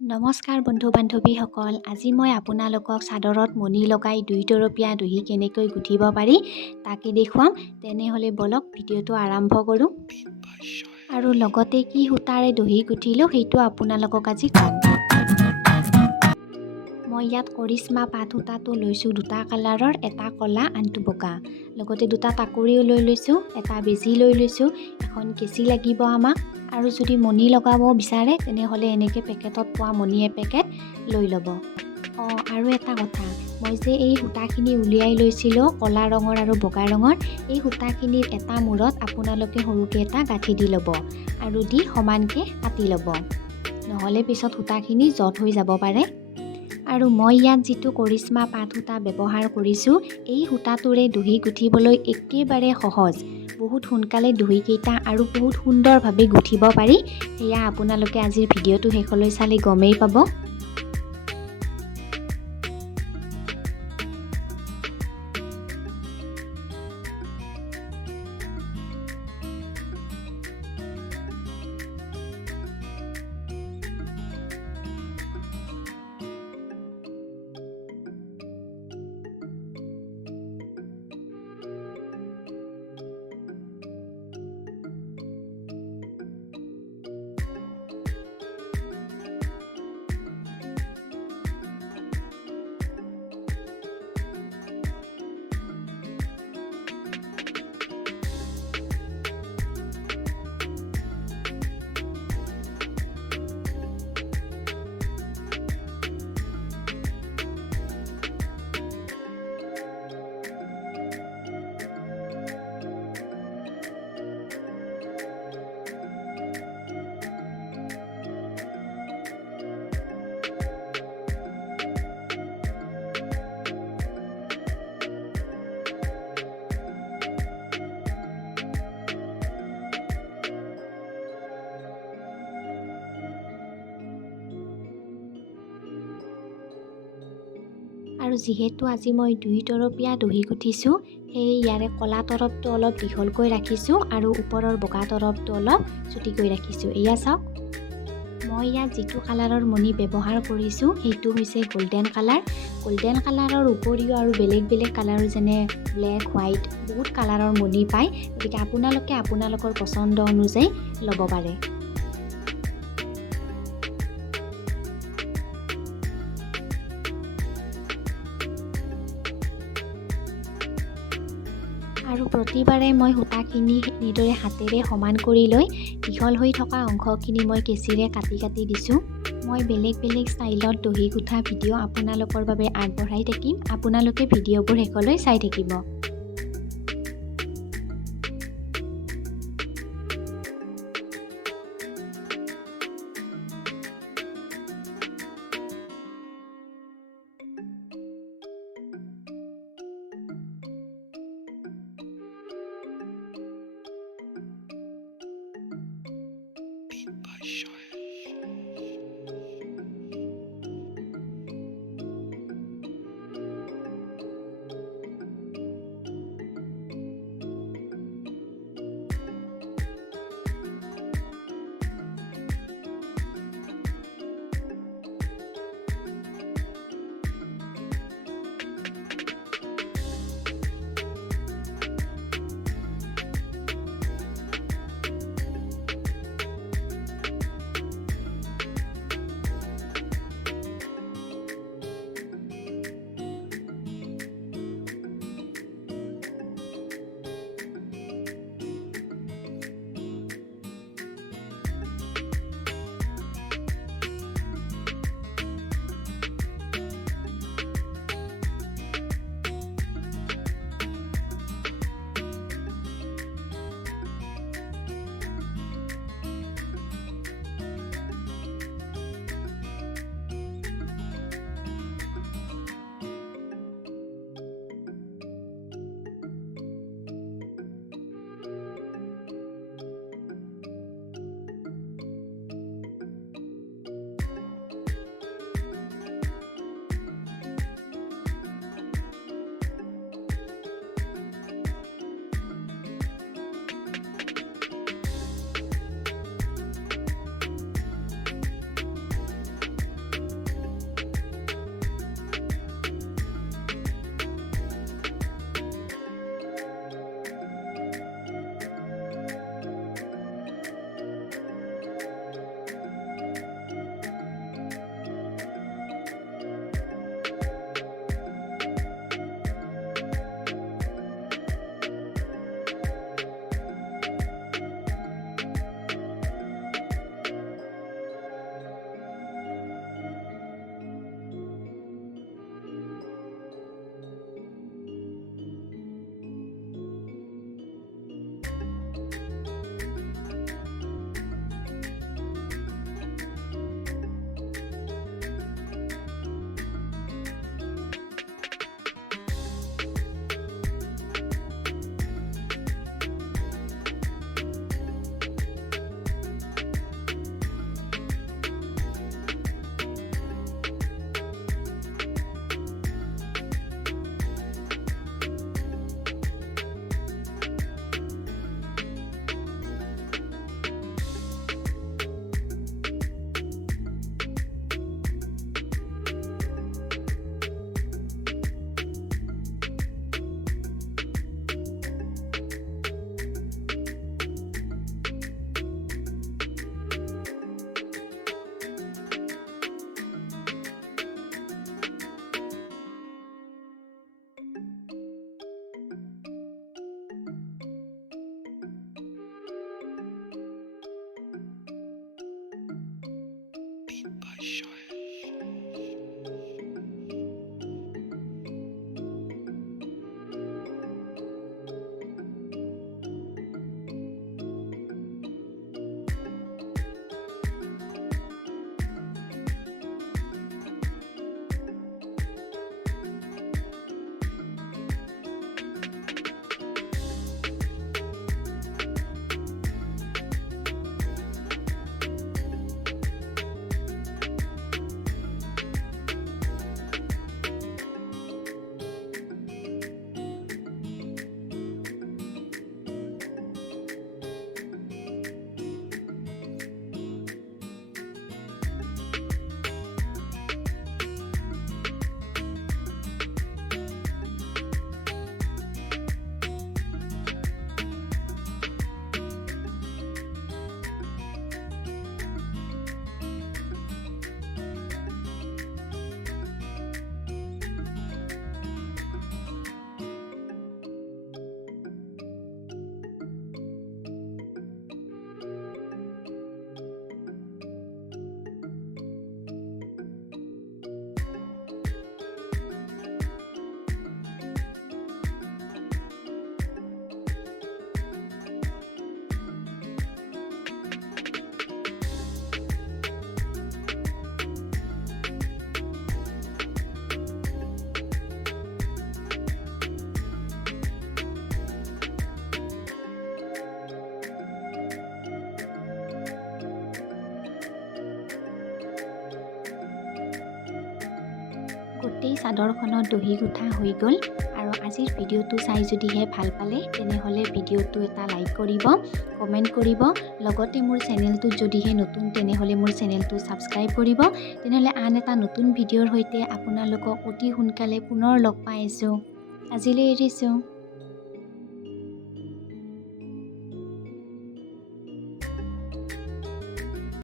নমস্কাৰ বন্ধু-বান্ধৱীসকল। আজি মই আপোনালোকক চাদৰত মণি লগাই 2 তৰপীয়া দহি কেনেকৈ গুঠিব পাৰি তাকে দেখুৱাম। তেনেহ'লে বলক ভিডিঅ'টো আৰম্ভ কৰোঁ। আৰু লগতে কি সূতাৰে দহি গুঠিলোঁ সেইটো আপোনালোকক আজি ক'ম। মই ইয়াত কৰিশ্মা পাট সূতাটো লৈছোঁ 2টা কালাৰৰ, এটা ক'লা আনটো বগা। লগতে 2টা টাকুৰিও লৈ লৈছোঁ, এটা বেজি লৈ লৈছোঁ, এখন কেঁচি লাগিব আমাক। আৰু যদি মণি লগাব বিচাৰে তেনেহ'লে এনেকৈ পেকেটত পোৱা মণি এপেকেট লৈ ল'ব। আৰু এটা কথা, মই যে এই সূতাখিনি উলিয়াই লৈছিলোঁ ক'লা ৰঙৰ আৰু বগা ৰঙৰ, এই সূতাখিনিৰ এটা মূৰত আপোনালোকে সৰুকৈ এটা গাঁঠি দি ল'ব আৰু দি সমানকৈ কাটি ল'ব, নহ'লে পিছত সূতাখিনি জট হৈ যাব পাৰে। আৰু মই ইয়াত যিটো কৰিশ্মা পাট সূতা ব্যৱহাৰ কৰিছোঁ, এই সূতাটোৰে দহি গুঠিবলৈ একেবাৰে সহজ। বহুত সোনকালে দহিকেইটা আৰু বহুত সুন্দৰভাৱে গুঠিব পাৰি। সেয়া আপোনালোকে আজিৰ ভিডিঅ'টো শেষলৈ চালে গমেই পাব। আৰু যিহেতু আজি মই 2 তৰপীয়া দহি গুঠিছোঁ, সেয়ে ইয়াৰে ক'লা তৰপটো অলপ দীঘলকৈ ৰাখিছোঁ আৰু ওপৰৰ বগা তৰপটো অলপ চুটিকৈ ৰাখিছোঁ। এয়া চাওক, মই ইয়াত যিটো কালাৰৰ মণি ব্যৱহাৰ কৰিছোঁ সেইটো হৈছে গল্ডেন কালাৰ। গল্ডেন কালাৰৰ উপৰিও আৰু বেলেগ বেলেগ কালাৰৰ যেনে ব্লেক, হোৱাইট বহুত কালাৰৰ মণি পায়। গতিকে আপোনালোকে আপোনালোকৰ পচন্দ অনুযায়ী ল'ব পাৰে। আৰু প্ৰতিবাৰে মই সূতাখিনি এনেদৰে হাতেৰে সমান কৰি লৈ দীঘল হৈ থকা অংশখিনি মই কেঁচিৰে কাটি কাটি দিছোঁ। মই বেলেগ বেলেগ ষ্টাইলত দহি গুঠা ভিডিঅ' আপোনালোকৰ বাবে আগবঢ়াই থাকিম। আপোনালোকে ভিডিঅ'বোৰ শেষলৈ চাই থাকিব। গোটেই চাদৰখনত দহি গুঠা হৈ গ'ল আৰু আজিৰ ভিডিঅ'টো চাই যদিহে ভাল পালে তেনেহ'লে ভিডিঅ'টো এটা লাইক কৰিব, কমেণ্ট কৰিব, লগতে মোৰ চেনেলটোত যদিহে নতুন তেনেহ'লে মোৰ চেনেলটো ছাবস্ক্ৰাইব কৰিব। তেনেহ'লে আন এটা নতুন ভিডিঅ'ৰ সৈতে আপোনালোকক অতি সোনকালে পুনৰ লগ পাই আছোঁ। আজিলৈ এৰিছোঁ।